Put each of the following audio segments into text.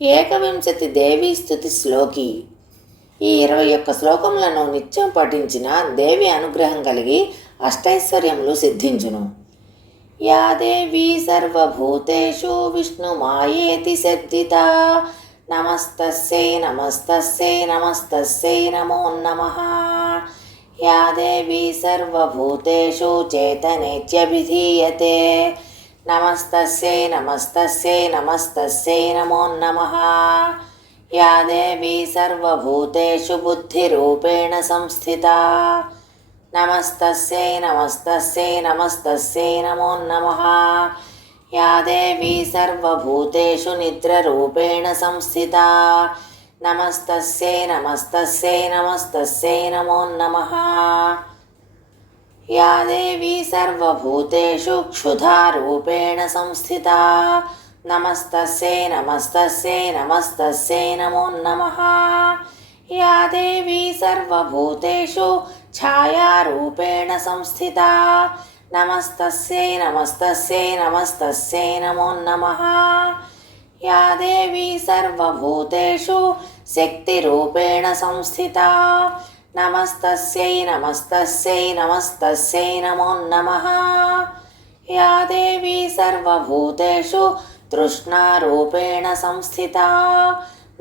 ఏకవింశతి దేవీ స్తుతి శ్లోకి. ఈ 21 శ్లోకములను నిత్యం పఠించిన దేవి అనుగ్రహం కలిగి అష్టైశ్వర్యములు సిద్ధించును. యా దేవీ సర్వభూతేషు విష్ణుమాయేతి సిద్ధితా నమస్తస్యై నమస్తస్యై నమస్తస్యై నమో నమః. యా దేవీ సర్వభూతేషు చేతనేత్యభిధీయతే నమస్తస్యై నమస్తస్యై నమస్తస్యై నమో నమః. యా దేవీ సర్వభూతేషు బుద్ధిరూపేణ సంస్థితా నమస్తస్యై నమస్తస్యై నమస్తస్యై నమో నమః. యా దేవీ సర్వభూతేషు నిద్రరూపేణ సంస్థితా నమస్తస్యై నమస్తస్యై నమస్తస్యై నమో నమః. యా దేవీ సర్వభూతేషు క్షుధారూపేణ సంస్థితా నమస్తస్యై నమస్తస్యై నమస్తస్యై నమో నమః. యా దేవీ సర్వభూతేషు ఛాయారూపేణ సంస్థితా నమస్తస్యై నమస్తస్యై నమస్తస్యై నమో నమః. యా దేవీ సర్వభూతేషు శక్తిరూపేణ సంస్థితా నమస్తస్యై నమస్తస్యై నమస్తస్యై నమో నమః. యా దేవీ సర్వభూతేషు తృష్ణారూపేణ సంస్థితా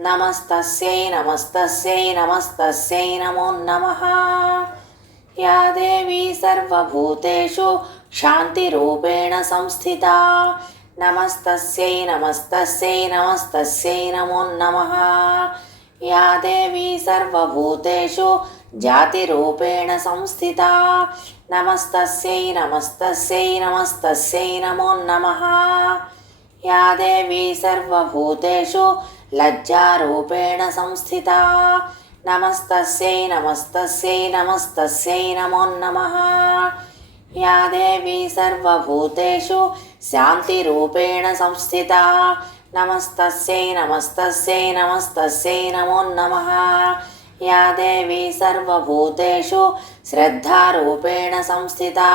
నమస్తస్యై నమస్తస్యై నమస్తస్యై నమో నమః. యా దేవీ సర్వభూతేషు శాంతిరూపేణ సంస్థితా నమస్తస్యై నమస్తస్యై నమస్తస్యై నమో నమః. యా దేవీ సర్వభూతేషు జాతిరూపేణ సంస్థితా నమస్తస్యై నమస్తస్యై నమస్తస్యై నమో నమః. యా దేవీ సర్వభూతేషు లజ్జారూపేణ సంస్థితా నమస్తస్యై నమస్తస్యై నమస్తస్యై నమో నమః. యా దేవీ సర్వభూతేషు శాంతిరూపేణ సంస్థితా నమస్తస్యై నమస్తస్యై నమస్తస్యై నమో నమః. యా దేవీ సర్వభూతేషు శ్రద్ధారూపేణ సంస్థితా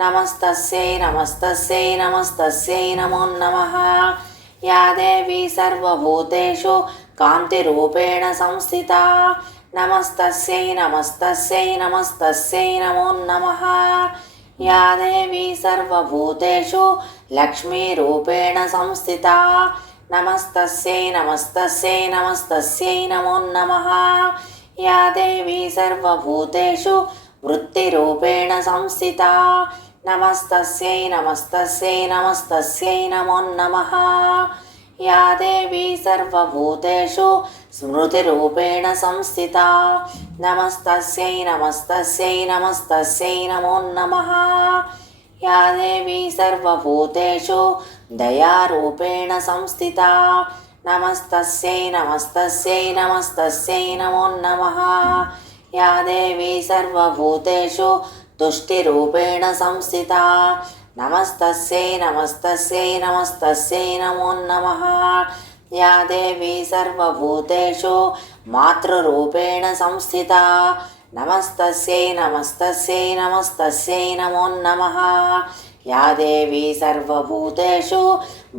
నమస్తస్యై నమస్తస్యై నమస్తస్యై నమో నమః. యా దేవీ సర్వభూతేషు కాంతిరూపేణ సంస్థితా నమస్తస్యై నమస్తస్యై నమస్తస్యై నమో నమః. యా దేవీ సర్వభూతేషు లక్ష్మీరూపేణ సంస్థితా నమస్తస్యై నమస్తస్యై నమస్తస్యై నమో నమః. యా దేవీ సర్వభూతేషు వృత్తిరూపేణ సంస్థితా నమస్తస్యై నమస్తస్యై నమస్తస్యై నమో నమః. యా దేవీ సర్వభూతేషు స్మృతిరూపేణ సంస్థితా నమస్తస్యై నమస్తస్యై నమస్తస్యై నమో నమః. యా దేవీ సర్వభూతేషు దయారూపేణ సంస్థితా నమస్తస్యై నమస్తస్యై నమస్తస్యై నమో నమః. యా దేవీ సర్వభూతేషు తుష్టిరూపేణ సంస్థితా నమస్తస్యై నమస్తస్యై నమస్తస్యై నమో నమః. యా దేవీ సర్వభూతేషు మాతృరూపేణ సంస్థితా నమస్తస్యై నమస్తస్యై నమస్తస్యై నమో నమః. యా దేవీ సర్వభూతేషు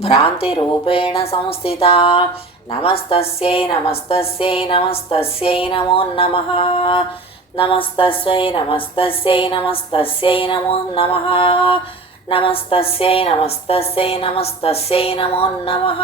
భ్రాంతిరూపేణ సంస్థితా నమస్తస్యై నమస్తస్యై నమస్తస్యై నమో నమః. నమస్తస్యై నమస్తస్యై నమస్తస్యై నమో నమః. నమస్తస్యై నమస్తస్యై నమస్తస్యై నమో నమః.